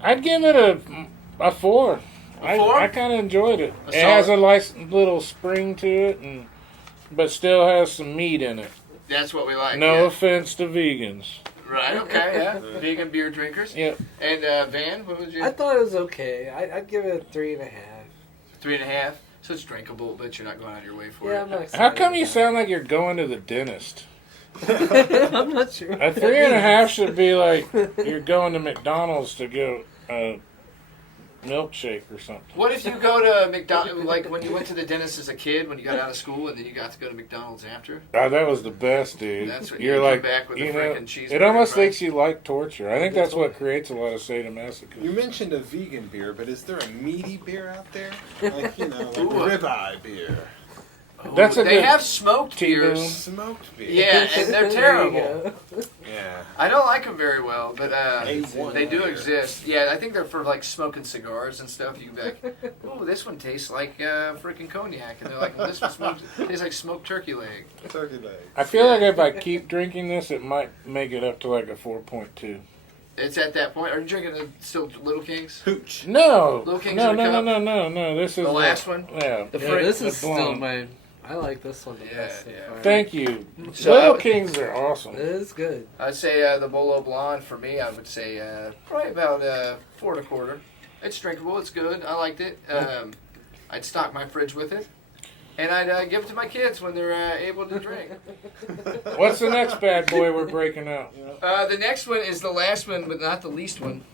I'd give it a 4. A 4? I kind of enjoyed it. A It has a solid- nice little spring to it, but still has some meat in it. That's what we like. No yeah. offense to vegans. Right. Okay. Yeah. Vegan beer drinkers. Yep. And Van, what was you? I thought it was okay. I'd give it a 3.5. 3.5. So it's drinkable, but you're not going out of your way for Yeah, it. I'm not excited. How come you about sound like you're going to the dentist? it. I'm not sure. A 3.5 should be like you're going to McDonald's to get a milkshake or something. What if you go to McDonald's, like when you went to the dentist as a kid, when you got out of school, and then you got to go to McDonald's after? Oh, that was the best, dude. That's what You're you like, come back with a you know, freaking cheeseburger. it almost right? makes you like torture. I think that's what creates a lot of sadomasochism. You mentioned a vegan beer, but is there a meaty beer out there? Like, like Ooh. ribeye beer. That's a They good have smoked T-bone. beers. Smoked beer. Yeah, and they're There you terrible. go. Yeah. I don't like them very well, but A1 they do beer. exist. Yeah, I think they're for like smoking cigars and stuff. You can be like, "Oh, this one tastes like freaking cognac," and they're like, well, "This one tastes like smoked turkey leg." Turkey leg. I feel like if I keep drinking this, it might make it up to like a 4.2. It's at that point. Are you drinking still Little Kings? Hooch. No, Little Kings no, in a no, cup? no. This is The last one? Yeah, The Yeah, frick- this the is still blonde. my. I like this one the Yeah, best so yeah. far. Thank you. So I Little would- Kings are awesome. It is good. I'd say the Bolo Blonde for me. I would say probably about 4 1/4. It's drinkable. It's good. I liked it. I'd stock my fridge with it, and I'd give it to my kids when they're able to drink. What's the next bad boy we're breaking out? The next one is the last one, but not the least one.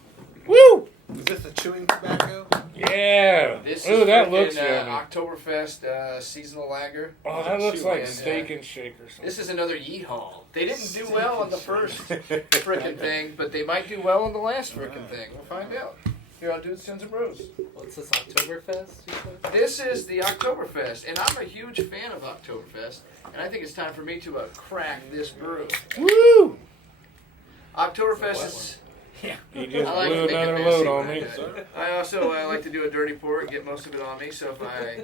Woo! Is this a chewing tobacco? Yeah. This Ooh, is that frickin', looks yummy. Oktoberfest seasonal lager. Oh, that looks like And, steak and shake or something. This is another yeehaw. They didn't do well on the first frickin' thing, but they might do well on the last frickin' thing. We'll find out. Here on Dudes, Sons, and Brews. What's this, Oktoberfest? You said? This is the Oktoberfest, and I'm a huge fan of Oktoberfest, and I think it's time for me to crack this brew. Woo! Oktoberfest is... You just I like blew to make it another messy load on when I me. do it. I also like to do a dirty pour and get most of it on me, so if I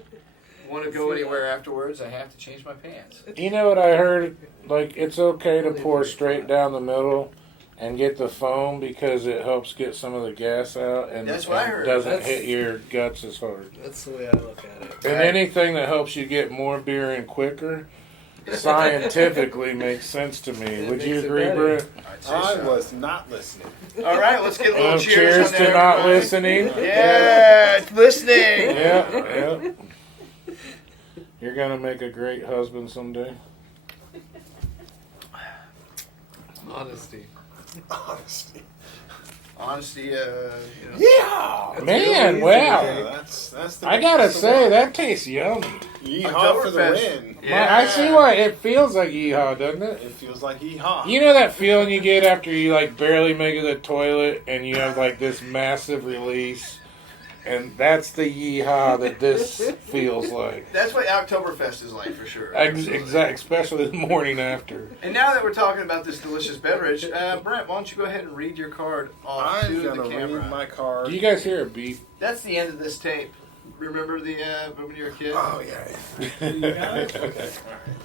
want to go anywhere afterwards, I have to change my pants. You know what I heard? Like, it's okay to pour straight down the middle and get the foam because it helps get some of the gas out and, That's what I and heard. doesn't That's- hit your guts as hard. That's the way I look at it. And anything that helps you get more beer in quicker scientifically makes sense to me. It Would you makes it agree, better. Brett? I'd say I so. was not listening. All right, let's get a little cheers. Cheers on to there, not everybody. listening. Yeah, it's listening. Yeah. You're gonna make a great husband someday. Honesty. Honesty. Honesty, you know. Yeah. Man, easy. wow. Yeah, that's the. I gotta that's the say, one. that tastes yummy. Yeehaw for the Oktoberfest. win. I see why it feels like yeehaw, doesn't it? It feels like yeehaw. You know that feeling you get after you like barely make it to the toilet and you have like this massive release And that's the yeehaw that this feels like. That's what Oktoberfest is like for sure. Especially the morning after. And now that we're talking about this delicious beverage, Brent, why don't you go ahead and read your card off I'm to the gonna camera? read my card. Do you guys hear a beep? That's the end of this tape. Remember the when you were a kid? Oh yeah. You got it? Okay.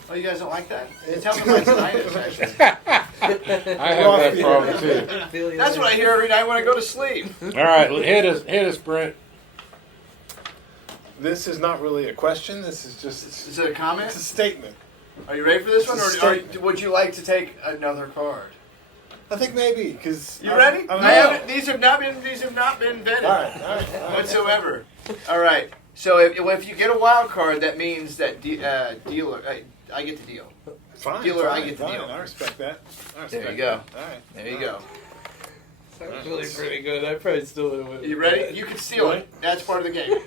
Oh, you guys don't like that? Tell me my tinnitus, actually. I have that problem too. That's what I hear every night when I go to sleep. All right, hit us, Brent. This is not really a question. This is just Is it a comment? it's a statement. Are you ready for this one, It's a or statement. would you like to take another card? I think maybe because You ready? These have not been vetted All right. whatsoever. All right. So if you get a wild card, that means that dealer, I get the deal. Fine. Dealer, I fine, get the fine. deal. I respect that. I respect There you go. That. All right. There you go. Sounds really pretty good. I probably still would have. You ready? You can steal it. That's part of the game.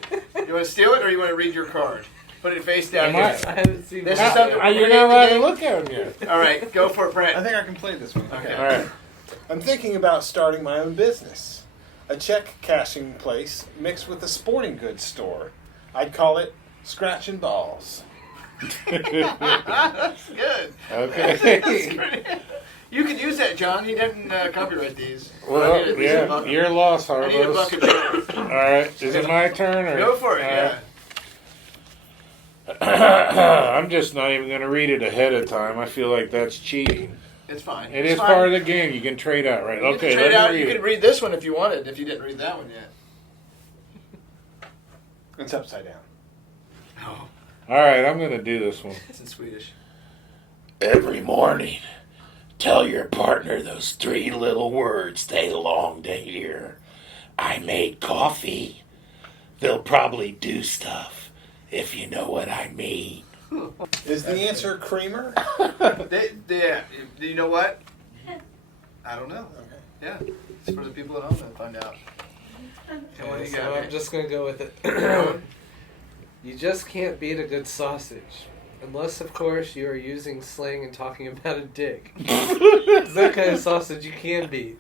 You want to steal it, or you want to read your card? Put it face down. Am I- Here. I haven't seen This that is something- yet. You're not allowed to look at them yet. All right, go for it, I Brent. think I can play this one. Okay. All right. I'm thinking about starting my own business, a check cashing place mixed with a sporting goods store. I'd call it Scratch and Balls. That's good. Okay. You can use that, John. He didn't copyright these. Well, I need a yeah, bucket. you're lost, I need a Harlos. bucket short. All right, is it my turn? Or? Go for it. Yeah. I'm just not even going to read it ahead of time. I feel like that's cheating. It's fine. It It's is fine. part of the game. You can trade out, right? You can Okay, trade let out. me You read could it. read this one if you wanted. If you didn't read that one yet. It's upside down. Oh, All right, I'm going to do this one. it's in Swedish. Every morning, tell your partner those 3 little words they long to hear. I made coffee. They'll probably do stuff, if you know what I mean. Is the answer creamer? Do you know what? I don't know. Okay. Yeah, it's for the people at home to find out. And what do Okay, you so got? I'm just gonna go with it. You just can't beat a good sausage. Unless, of course, you are using slang and talking about a dick. It's that kind of sausage you can beat.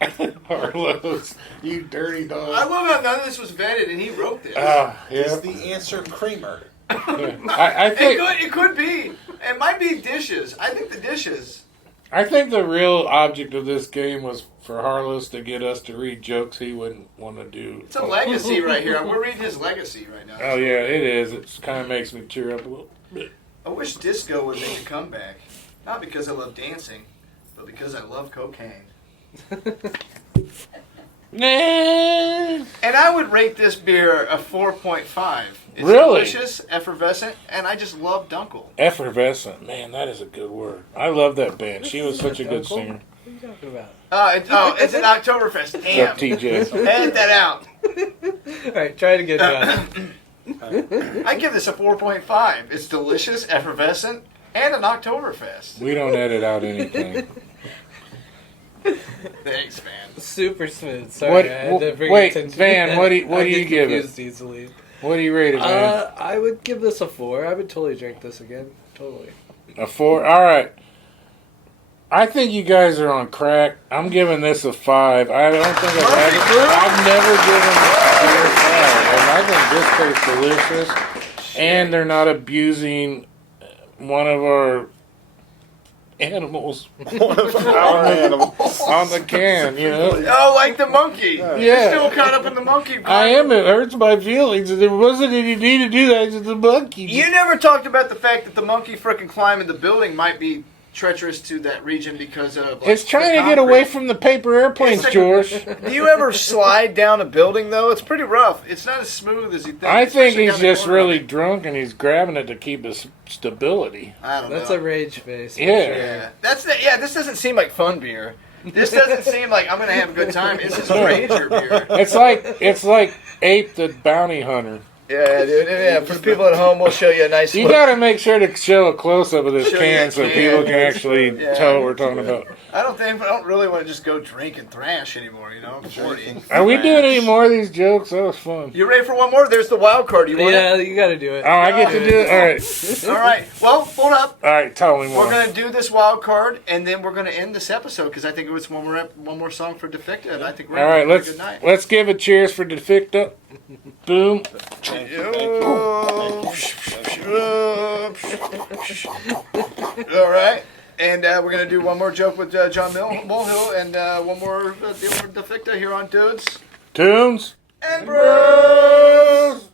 Harlos, you dirty I dog. love how none of this was vetted, and he wrote this. Yeah. Is the answer creamer? I think It could be. It might be dishes. I think the dishes. I think the real object of this game was for Harlos to get us to read jokes he wouldn't want to do. It's a legacy right here. We're reading his legacy right now. Oh yeah, it is. It kind of makes me tear up a little bit. I wish disco would make a comeback. Not because I love dancing, but because I love cocaine. Nah. And I would rate this beer a 4.5. It's Really? delicious, effervescent, and I just love Dunkel. Effervescent, man, that is a good word. I love that band. She was such a good singer. What are you talking about? It's an Oktoberfest. Up, Damn. TJ. Edit that out. Alright, try it again, John. I give this a 4.5. It's delicious, effervescent, and an Oktoberfest. We don't edit out anything. Thanks, man. Super smooth. Sorry, What- I had to bring wait, attention to Van, that. what do you I get give it? confused easily. What do you rate it, man? I would give this a 4. I would totally drink this again. Totally. A 4? Alright. I think you guys are on crack. I'm giving this a 5. I don't think I've never given beer a 5. And I think this tastes delicious. And they're not abusing one of our animals One of our animals. on the can, you know? Oh, like the monkey. You're Yeah. still caught up in the monkey. I am. It hurts my feelings. There wasn't any need to do that to the monkey. You never talked about the fact that the monkey frickin' climbing the building might be treacherous to that region because of. Like, It's trying the to get concrete. away from the paper airplanes, It's like- George. Do you ever slide down a building though? It's pretty rough. It's not as smooth as you think. I think especially he's down the just corner. really drunk and he's grabbing it to keep his stability. I don't That's know. a rage face. for Yeah. sure. Yeah, this doesn't seem like fun beer. This doesn't seem like I'm gonna have a good time. This is rager beer. It's like Ape the Bounty Hunter. Yeah, dude. Yeah, for the people at home, we'll show you a nice. You got to make sure to show a close up of this Show you can the so can. people can actually Yeah. tell what we're talking about. I don't really want to just go drink and thrash anymore. You know, I'm 40. Are we doing any more of these jokes? That was fun. You ready for one more? There's the wild card. You want Yeah, you gotta do it. Oh, I get to do it? All right. it? All right. Well, hold up. All right, tell me more. We're gonna do this wild card, and then we're gonna end this episode because I think it was one more song for Defecta, and I think we're All right, having a good night. let's give a cheers for Defecta. Boom. Thank you. All right. And we're going to do one more joke with John Mulhill and one more deal with Defecta here on Dudes Tunes. and Brews.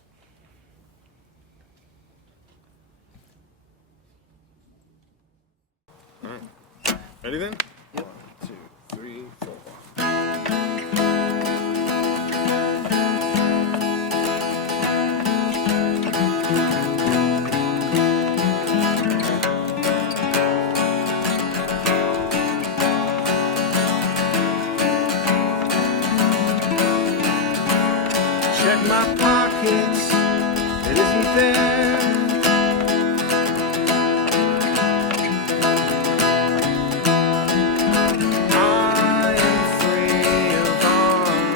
Ready then? 1, 2, 3, 4. Check my pockets, it isn't there. I am free of honor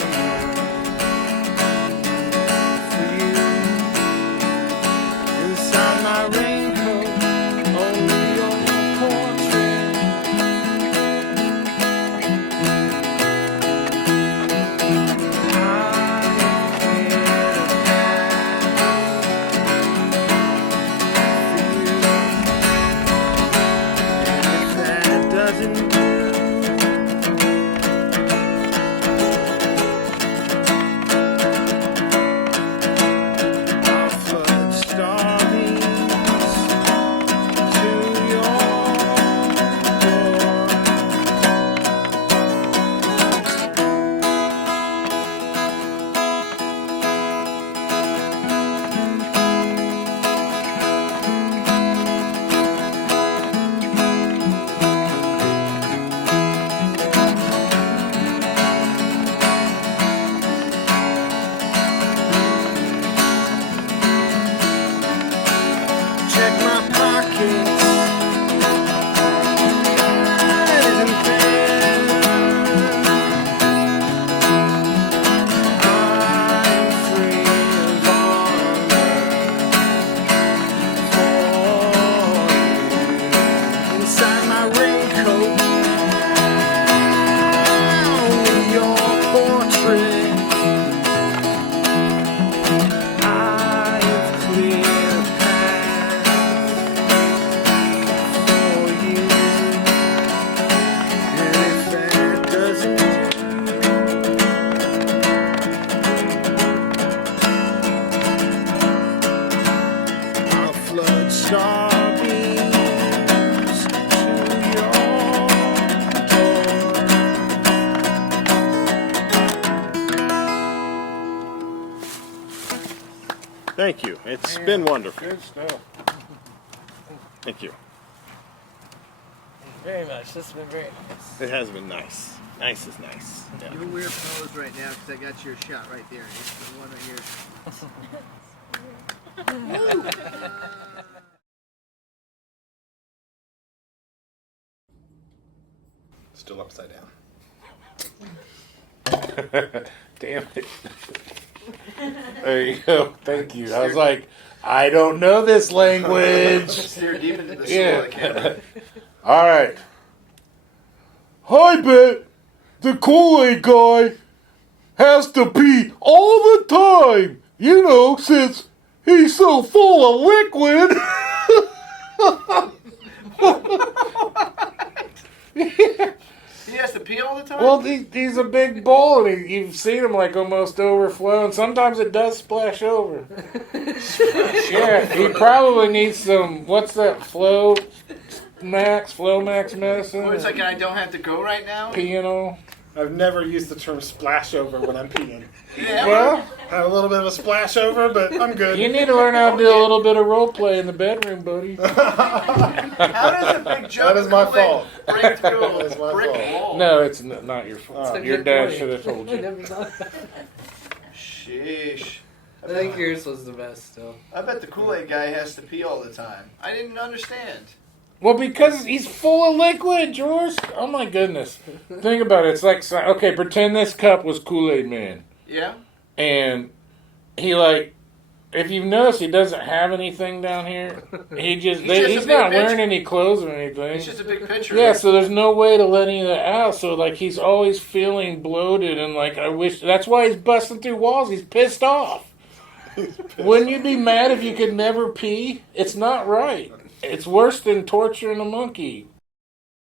for you. Inside my raincoat, only your portrait. That doesn't do. I'll flood starlings to your door. Check my pockets. It isn't there. I'm free of honor for you. Inside my raincoat, only your portrait. I've cleared a path for you, and if that doesn't do, I'll flood starbeams to your door. Thank you. It's been wonderful. Good stuff. Thank you. Very much. This has been very nice. It has been nice. Nice is nice. Yeah. You're a weird pose right now because I got your shot right there. It's the one right here. Still upside down. Damn it. There you go. Thank you. I was like, I don't know this language. Steer deep into the soul Yeah. of the camera. All right. I bet the Kool-Aid guy has to pee all the time. You know, since he's so full of liquid. He has to pee all the time? Well, he's a big bowl, and you've seen him like almost overflow, and sometimes it does splash over. Yeah, he probably needs some. What's that? Flow Max medicine. Or it's like I don't have to go right now? Piano. I've never used the term splash over when I'm peeing. Yeah. Well, Had a little bit of a splash over, but I'm good. you need to learn how to do a little bit of role play in the bedroom, buddy. How does a big jump That is my fault. break through That is a my brick fault. wall? No, it's not your fault. That's a Your good dad point. should have told I you. never thought. Sheesh. I think yours was the best still. I bet the Kool-Aid guy has to pee all the time. I didn't understand. Well, because he's full of liquid, George. Oh my goodness. Think about it. It's like, okay, pretend this cup was Kool-Aid Man. Yeah. And he like, if you've noticed, he doesn't have anything down here. He's just a he's big not bitch. wearing any clothes or anything. It's just a big picture. Yeah, so there's no way to let any of that out. So like he's always feeling bloated and like I wish. That's why he's busting through walls. He's pissed off. Wouldn't you be mad if you could never pee? It's not right. It's worse than torturing a monkey.